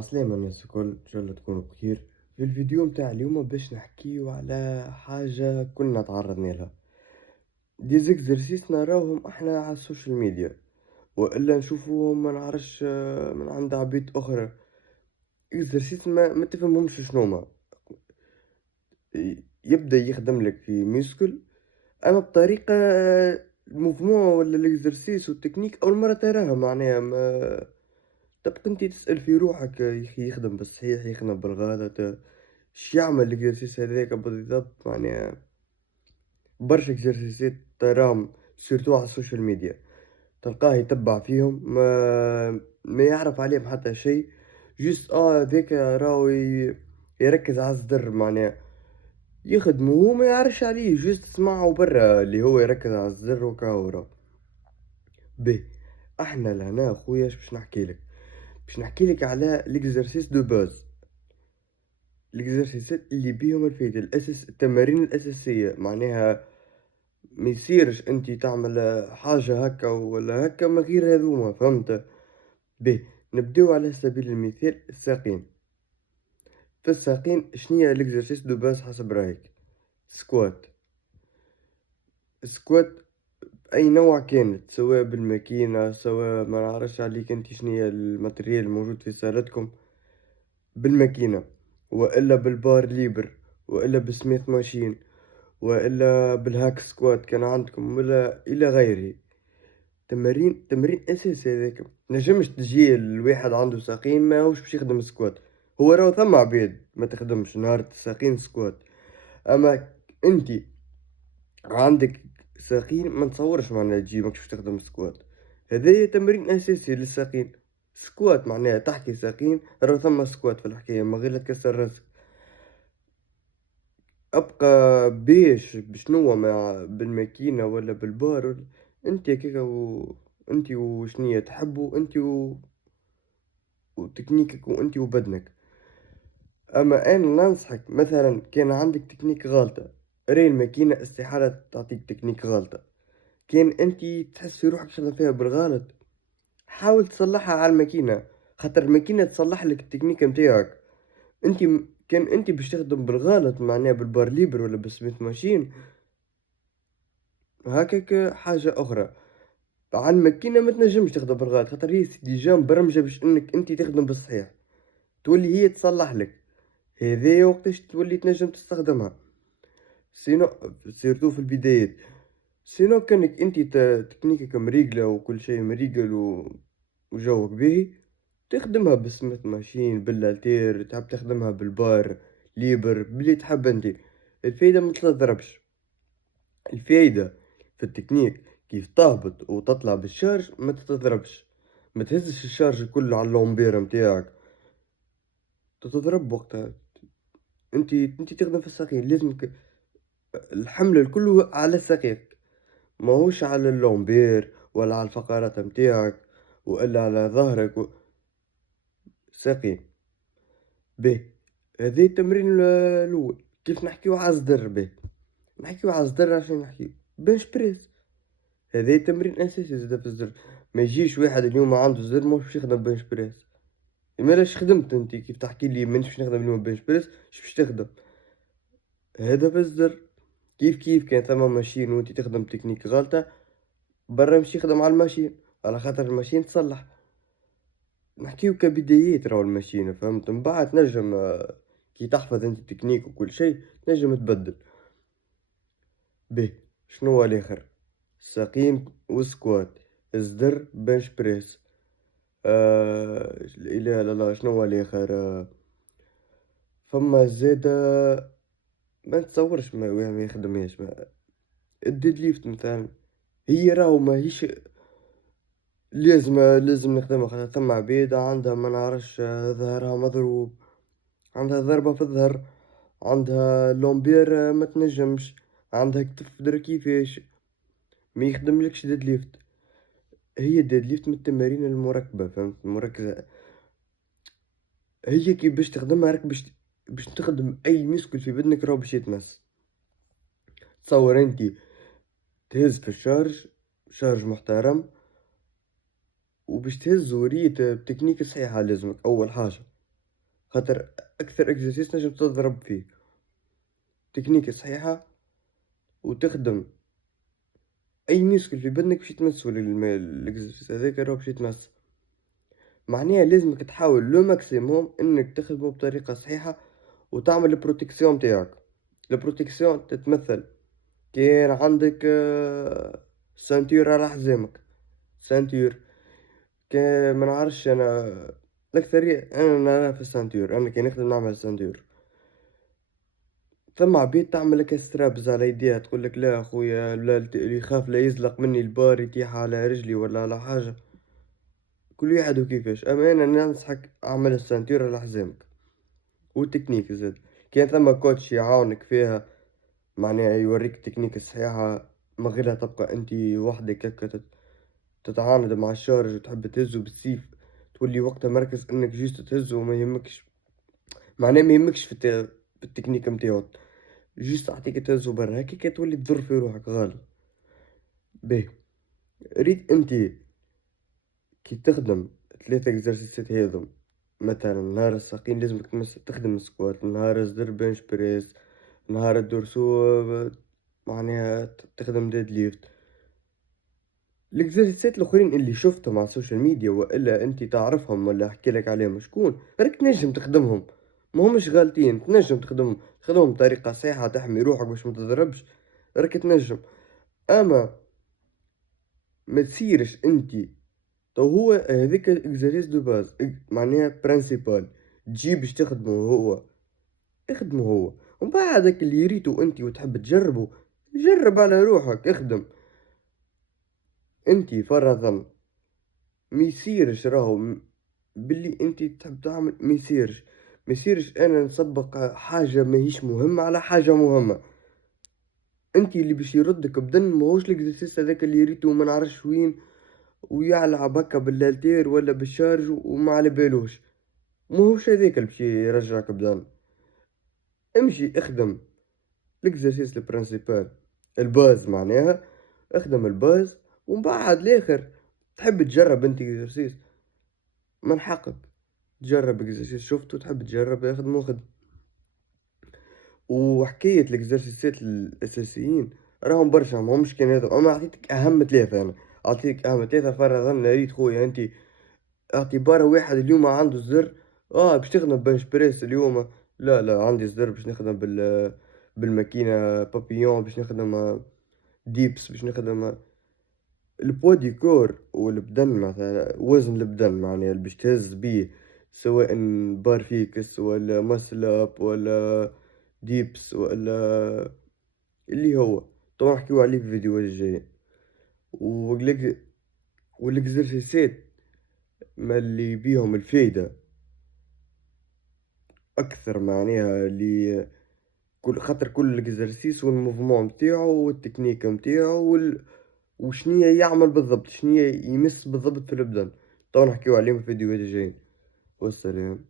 عسلامة الناس الكل، إن شاء الله تكونوا بخير. في الفيديو متاع اليوم باش نحكيو على حاجة كنا تعرضنا لها، ديزيكزرسيس نراوهم احنا على السوشيال ميديا، والا نشوفوهم ما نعرفش من عند عبيد اخرى. اكزرسيس ما تفهمهمش شنوما، يبدا يخدم لك في ميسكل، اما بطريقة الموفمون ولا الاكزرسيس والتكنيك اول مرة تراها، معناها ما تبقى انت تسأل في روحك يا اخي يخدم بالصحيح يخدم بالغلط، اش يعمل الاكزرسيس هذاك بالضبط. معناها برشا اكزرسيسات تراهم سيرتو على السوشيال ميديا، تلقاه يتبع فيهم ما يعرف عليهم حتى شيء، جوست ذاك راهو يركز على الزر، معناها يخدمه هو ما يعرفش عليه، جوست سمعه برا اللي هو يركز على الزر وكاو راه. به احنا لهنا اخويا اش باش نحكي لك على الاكزرسيس دو باز، الاكزرسيسات اللي بيهم الفايدة التمارين الأساسية. معناها ما يصيرش انت تعمل حاجة هكا ولا هكا من غير هذوما، فهمت؟ به نبداو على سبيل المثال الساقين. في الساقين شنيا الاكزرسيس دو باز حسب رايك؟ سكوات. سكوات اي نوع كانت، سواء بالماكينة سواء ما نعرفش عليك انت شنيا الماتريال الموجود في صالتكم، بالماكينة والا بالبار ليبر والا بسميث ماشين والا بالهاك سكوات كان عندكم ولا الى غيره. تمرين اساسي هذاك، نجمش تجي الواحد عنده ساقين ما هوش باش يخدم سكوات. هو راهو ثم عباد ما تخدمش نهار الساقين سكوات، اما انت عندك ساقين ما نتصورش معناها تجي ماكش باش تخدم سكوات. هذايا تمرين اساسي للساقين، سكوات معناها تحكي ساقين راهو ثم سكوات في الحكاية ما غير لا تكسر راسك. أبقى بشنو مع بالماكينة ولا بالبار ولا انت هكاكا انت وشنية تحبوا انت وتكنيكك وانت وبدنك. اما انا ننصحك مثلا كان عندك تكنيك غلطة، راهي الماكينة استحالة تعطيك تكنيك غلطة، كان انت تحس في روحك شغل فيها بالغلط حاول تصلحها على الماكينة، خاطر الماكينة تصلح لك التكنيك متاعك. انت كان انت باش تخدم بالغلط معناها بالبار ليبر ولا بالسميث ماشين هكاك حاجة أخرى. على الماكينة ما تنجمش تخدم بالغلط، خاطر هي ديجا مبرمجة باش انك انت تخدم بالصحيح، تولي هي تصلح لك، هذايا وقتاش تولي تنجم تستخدمها. سينو سيرتو في البدايات، سينو كانك انت تكنيكك مريقلة وكل شيء مريقل وجوك باهي، تخدمها بالسميث ماشين بالالتير، تحب تخدمها بالبار ليبر بلي تحب انت. الفايدة ما تضربش، الفايدة في التكنيك كيف تهبط وتطلع بالشارج ما تتضربش، ما تهزش الشارج كله على اللومبير متاعك، تتضرب وقتها. انت تخدم في الساقين لازمك الحمل الكل على ساقيك، ماهوش على اللومبير ولا على الفقرات متاعك ولا على ظهرك ساقين. به هذه التمرين الاول. كيف نحكيو على الصدر؟ به نحكيو على الصدر عشان نحكيو بنش بريس، هذا تمرين اساسي زاد في الزر. ما يجيش واحد اليوم عنده زر مش باش يخدم بنش بريس، مالاش خدمت انت كيف تحكي لي مانيش باش نخدم اليوم بنش بريس اش باش تخدم؟ هذا في الزر. كيف كان ثما ماشين وانت تخدم تكنيك غلطة برا مش يخدم على الماشين، على خاطر الماشين تصلح. نحكيو كبدايات راهو الماشين، فهمت؟ من بعد نجم كي تحفظ انت التكنيك وكل شيء تنجم تبدل. به شنو هو الاخر؟ ساقين وسكوات، صدر بنش بريس، لا اله الا الله شنو هو الاخر؟ فما زادا ما نتصورش ما يخدمهاش الديد ليفت مثلا، هي راهو ماهيش لازم نخدمها، خاطر ثم عباد عندها ما نعرفش ظهرها مضروب، عندها ضربة في الظهر، عندها لومبير ما تنجمش، عندها كتف در كيفاش ما يخدملكش ديد ليفت. هي الديد ليفت من التمارين المركبة، فهمت؟ مركزة، هي كي باش تخدمها راك باش تخدم اي مسكل في بدنك راهو باش يتمس. تصور انتي تهز في الشارج، شارج محترم، وباش تهزو ريت بتكنيك صحيحة لازمك أول حاجة خاطر أكثر exercice تنجم تضرب فيه، تكنيك صحيحة وتخدم أي muscle في بدنك باش يتمسّوا الexercice هذاك راهو باش يتمس، معناها لازمك تحاول le maximum إنك تخدمه بطريقة صحيحة وتعمل الprotection متاعك، الprotection تتمثل كان عندك ceinture على حزامك، ceinture ما نعرفش أنا الأكثرية أنا نراه في الceinture، أنا كي نخدم نعمل ceinture. ثم عباد تعمل هكا straps على يديها تقول لك لا خويا لا اللي يخاف لا يزلق مني البار يطيح على رجلي ولا على حاجة، كل واحد وكيفاش، أما أنا ننصحك اعمل السنتور على حزامك، والتكنيك زاد كان ثما كوتش يعاونك فيها معناها يوريك التكنيك الصحيحة، من غيرها تبقى انتي وحدك هكا تتعاند مع الشارج وتحب تهزو بالسيف، تولي وقتها مركز انك جيست تهزو وما يهمكش، معناه ما يهمكش في التكنيك متاعو، جيست عطيك تهزو برا هكاكا تولي تضر في روحك غالي. باهي ريت انتي كي تخدم 3 إكزرسيسات هاذم، مثلًا نهار الساقين لازمك تخدم سكوات، نهار الصدر بنش بريس، نهار الدورسو معناها تخدم ديد ليفت، الإكزرسيسات الآخرين اللي شفتهم على السوشيال ميديا وإلا أنت تعرفهم ولا أحكي لك عليهم شكون، راك تنجم تخدمهم، ماهمش غالطين تنجم تخدمهم بطريقة صحيحة تحمي روحك باش ما تضربش، راك تنجم، أما ما تسيرش أنت تو هو هاذاك exercice de base معناها principal تجي باش تخدمو هو، اخدمو هو، ومن بعدك اللي ريتو انت وتحب تجربو جرب على روحك اخدم، انت فرضا ميصيرش راهو باللي انت تحب تعمل ميصيرش انا نسبق حاجة ماهيش مهمة على حاجة مهمة، انت اللي باش يردك بدن ماهوش الاكزرسيس هذاك اللي ريتو ما نعرفش وين ويلعب هكا بالالتير ولا بالشارج وما على بالوش، ماهوش هذاك اللي باش يرجعك بدن، امشي اخدم الاكزرسيس البرانسيبال الباز معناها، اخدم الباز ومن بعد لاخر تحب تجرب انت اكزرسيس من حقك تجرب اكزرسيس شفته تحب تجرب اخدم. وحكاية الاكزرسيسات الأساسيين راهم برشا ماهمش كان هذا، أما عطيتك أهم 3 أنا، أعطيتك أهم 3 فرضا ريت خويا أنت اعتباره واحد اليوم عنده الزر باش تخدم بنش بريس اليوم، لا عندي الزر باش نخدم بالماكينة بابيون باش نخدم ديبس باش نخدم البوا دي كور والبدن مثلا وزن البدن معناها اللي باش تهز بيه سواء بارفيكس ولا مسل اب ولا ديبس ولا اللي هو طبعا نحكيو عليه في الفيديوهات الجاية، والاكزرسيسات ما اللي بيهم الفايدة أكثر معناها اللي خاطر كل اكزرسيس والموفمون متاعو والتكنيك متاعو وشنيا يعمل بالضبط شنيا يمس بالضبط في البدن، طبعا نحكيو عليهم في الفيديوهات الجايين، والسلام.